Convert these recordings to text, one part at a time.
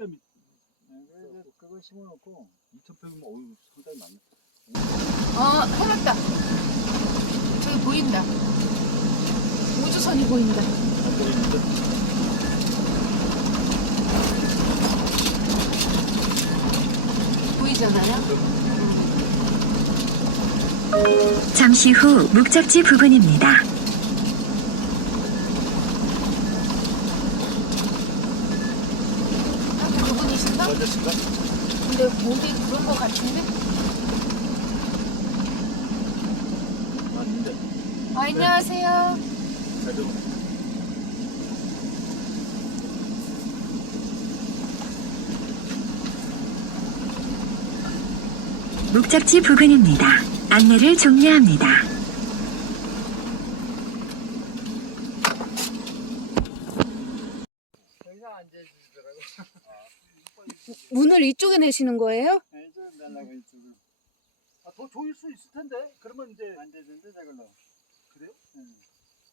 2,000뺨, 네, 그래서 그거 심어놓고 2,000뺨이면 어유 상당히 많네. 어, 해놨다. 저기 보인다. 우주선이 보인다. 안 보이는데? 보이잖아요? 잠시 후 목적지 부근입니다. 아, 그분이신가? 그 아저씨가? 근데 목이 그런 거 같은데? 아닌데. 아, 안녕하세요. 잘 좀. 목적지 부근입니다. 안내를 종료합니다. 문을 이쪽에 내시는 거예요? 네, 이쪽으로. 아, 더 조일 수 있을 텐데. 그러면 이제 안 되는데 저걸로. 그래요? 응.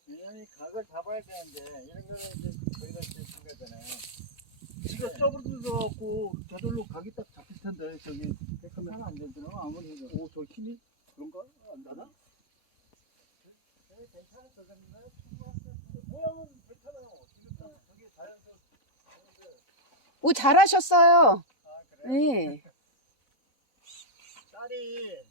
왜냐면 이 각을 잡아야 되는데 이런 거는 이제 저희가 제친 거잖아요. 지가 접으로 들어갖고 저절로 각이 딱 잡힐 텐데 저기 하나 안 되더라고 아무리 해도. 오저 힘이 그런가 안 나나? 모양은 괜찮아요. 지금 저기. 오, 잘하셨어요. 아? 네. 딸이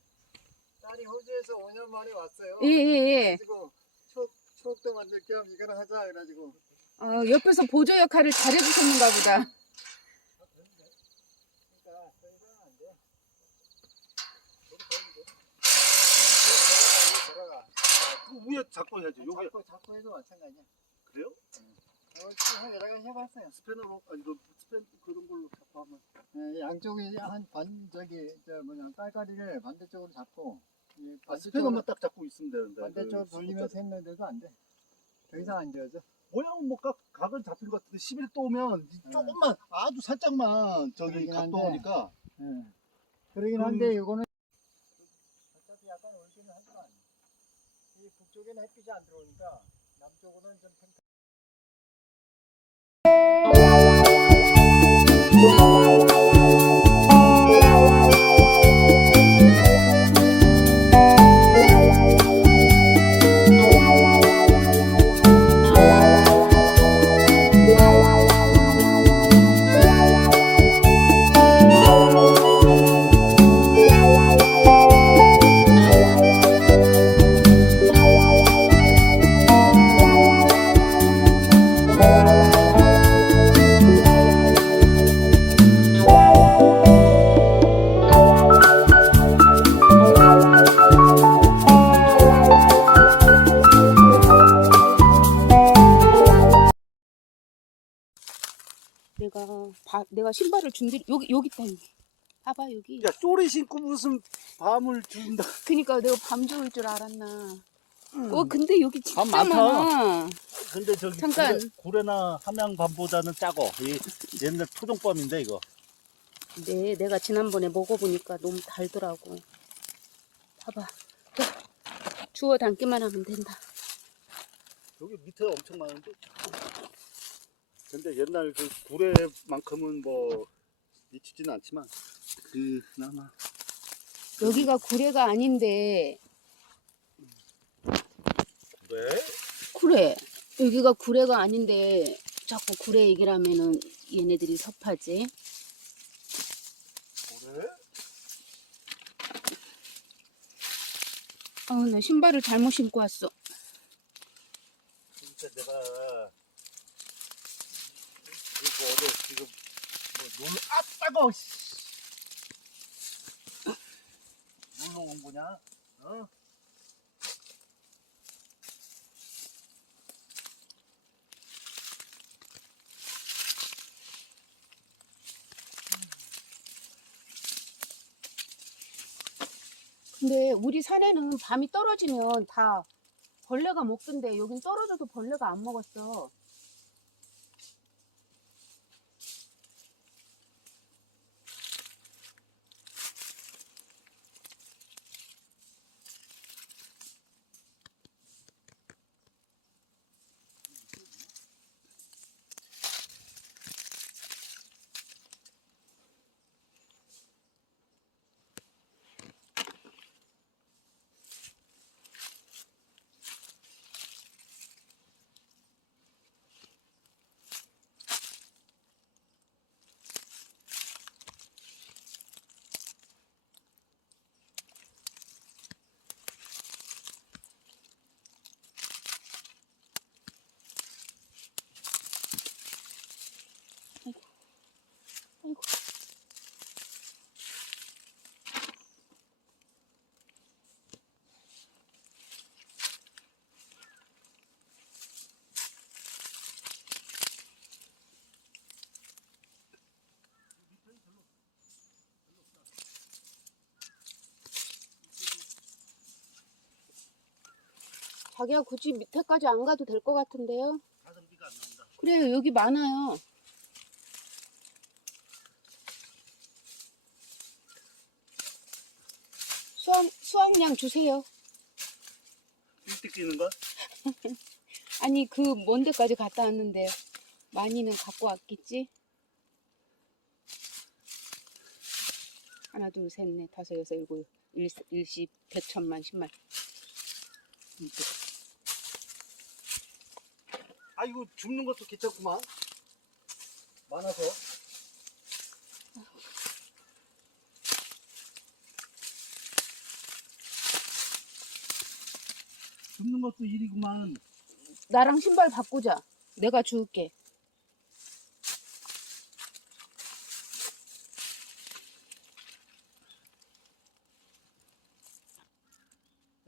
딸이 호주에서 5년 만에 왔어요. 예, 예, 예. 그래가지고 추억 추억도 만들 겸 이거는 하자 그래가지고 어, 옆에서 보조 역할을 잘해주셨는가 보다. 위에 잡고 해야지. 이거 요게 잡고 잡고 해도 마찬가지야. 그래요? 이거 좀 여러 가지 해봤어요. 스패너로 아니 그 스패 그런 걸로 잡고 하면 네, 양쪽에 한반 저기 저 뭐냐 깔깔이를 반대쪽으로 잡고 이 아, 스패너만 딱 잡고 있으면 되는데. 반대쪽으로 그 돌리면서 했는데도 안 돼. 더 이상 안 되어 져. 모양은 뭐 각, 각은 잡힌 것 같은데 11도 오면 네. 조금만 아주 살짝만 저기 그러긴 각도 한데. 오니까 예. 그러긴 음. 한데 이거는 어차피 약간 올기는 하지만 이 북쪽에는 햇빛이 안 들어오니까 남쪽으로는 좀 팽팽. 내가 바, 내가 신발을 준비 여기 여기 있다 여기. 봐봐 여기. 야 쪼리 신고 무슨 밤을 준다 그니까 내가 밤 좋을 줄 알았나. 어 음. 근데 여기 진짜 밤 많다. 많아. 근데 저기 잠깐. 고래, 고래나 함양밤보다는 작어 이 옛날 토종밤인데 이거 네, 내가 지난번에 먹어보니까 너무 달더라고. 봐봐. 자, 주워 담기만 하면 된다. 여기 밑에 엄청 많은데 근데 옛날 그 고래만큼은 뭐 미치지는 않지만 그나마 여기가 구례가 아닌데 그래? 구례. 여기가 구례가 아닌데 자꾸 구례 얘기를 하면은 얘네들이 섭하지. 그래? 아, 나 신발을 잘못 신고 왔어. 진짜 내가 이거 어제 지금 뭐 놀러 아 씨. 놀러 온 거냐? 어? 근데 우리 산에는 밤이 떨어지면 다 벌레가 먹던데 여긴 떨어져도 벌레가 안 먹었어. 자기야 굳이 밑에까지 안 가도 될 것 같은데요? 가성비가 안 나온다. 그래요, 여기 많아요. 수확, 수확량 주세요. 일찍 끼는 거? 아니, 그 먼 데까지 갔다 왔는데, 많이는 갖고 왔겠지? 하나, 둘, 셋, 넷, 다섯, 여섯, 일곱, 일, 일십, 백천만, 십만. 아 이거 줍는 것도 괜찮구만. 많아서. 줍는 것도 일이구만. 나랑 신발 바꾸자. 내가 줄게.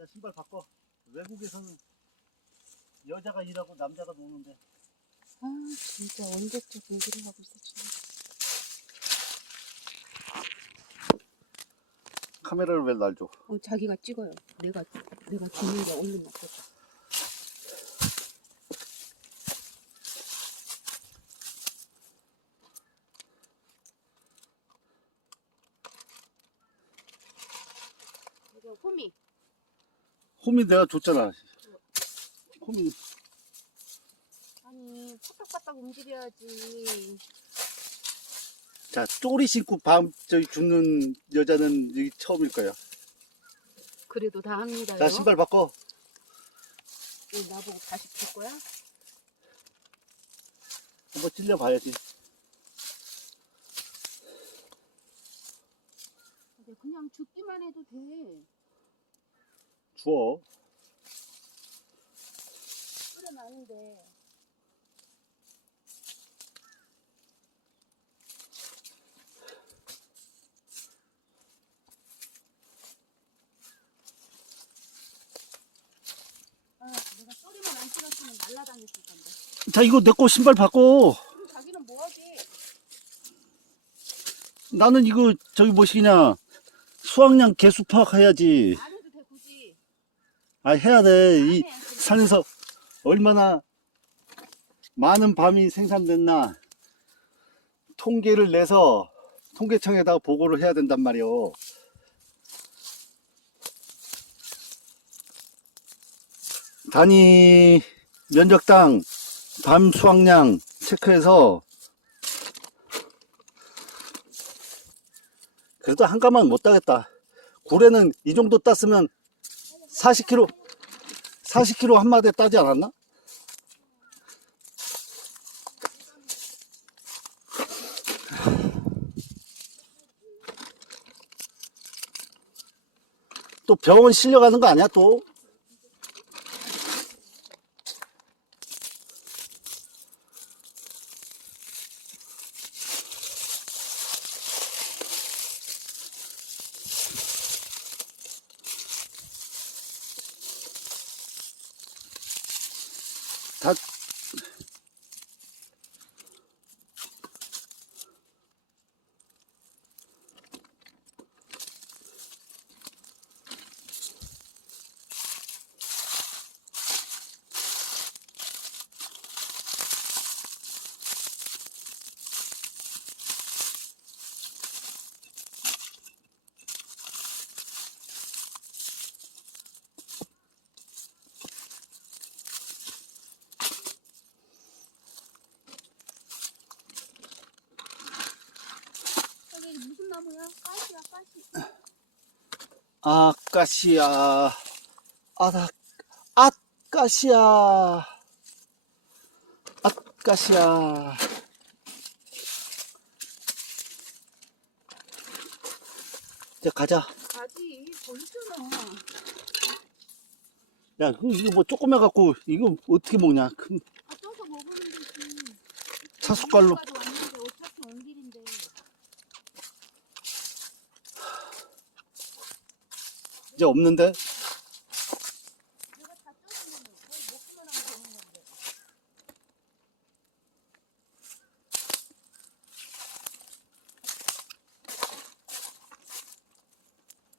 야 신발 바꿔. 외국에서는 여자가 일하고 남자가 노는데. 아, 진짜 언제적 얘기를 하고 있어, 지금. 카메라를 왜 날 줘? 어, 자기가 찍어요. 내가, 내가 주는 게 얼른 먹고. 이거 호미. 홈이 내가 줬잖아. 홈이 아니, 파닥파닥 움직여야지. 자 쪼리 신고 밤 저기 죽는 여자는 여기 처음일 거야. 그래도 다 합니다요. 자 신발 바꿔. 왜 나보고 다시 줄 거야? 한번 찔려 봐야지. 그냥 죽기만 해도 돼. 주워. 그래 많은데. 아, 내가 소리만 안 찍었으면 날라다녔을 건데. 자 이거 내 거 신발 바꿔. 그럼 자기는 뭐하지? 나는 이거 저기 뭐시냐 수확량 개수 파악해야지. 굳이. 아 해야 돼. 이. 산에서 얼마나 많은 밤이 생산됐나 통계를 내서 통계청에다가 보고를 해야 된단 말이오. 단위 면적당 밤 수확량 체크해서 그래도 한 가만 못 따겠다. 고래는 이 정도 땄으면 40kg 40kg 한 마디에 따지 않았나? 또 병원 실려가는 거 아니야 또? 아까시야 아다 아까시야 아까시야 이제 가자 가지 벌써나. 야그 이거 뭐 조그매 갖고 이거 어떻게 먹냐 큰 아 떠서 먹으면 되지. 차숟갈로 여기까지 왔는데 어차피 온 길인데. 이제 없는데.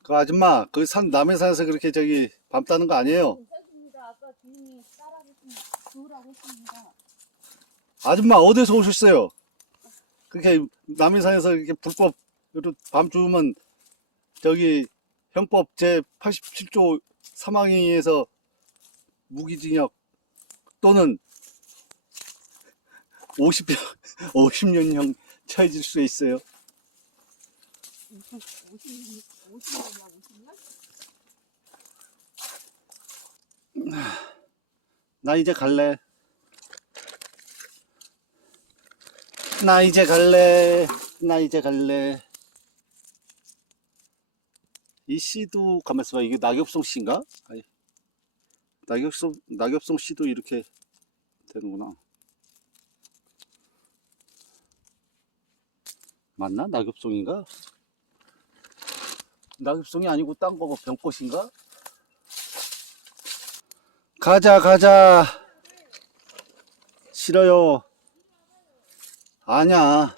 그 아줌마 그 산 남해산에서 그렇게 저기 밤 따는 거 아니에요 괜찮습니다. 아까 그 주인이 따라고 주우라고 했습니다. 아줌마 어디서 오셨어요? 그렇게 남해산에서 이렇게 불법 밤 주우면 저기 형법 제 87조 사망행위에서 무기징역 또는 50년 50년형 처해질 수 있어요. 50년, 50년이야, 50년? 나 이제 갈래. 나 이제 갈래. 나 이제 갈래. 이 씨도 가만 있어 봐. 이게 낙엽송 씨인가? 아니. 낙엽송, 낙엽송 씨도 이렇게 되는구나. 맞나? 낙엽송인가? 낙엽송이 아니고 딴 거고 병꽃인가? 가자, 가자. 싫어요. 아니야.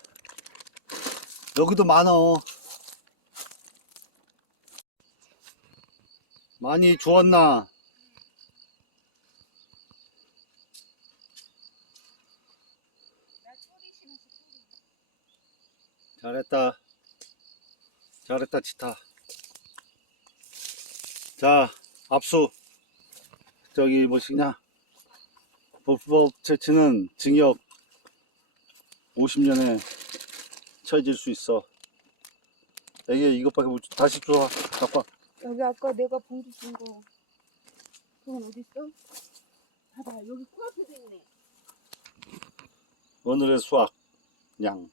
여기도 많어. 많이 주웠나? 잘했다. 잘했다, 치타. 자, 압수. 저기 뭐시냐? 불법 채취는 징역 50년에 처해질 수 있어. 이게 이것밖에 못, 주- 다시 줘. 갖고 와. 여기 아까 내가 봉지 준 거. 그건 어딨어? 봐봐, 여기 코앞에도 있네. 오늘의 수학 양.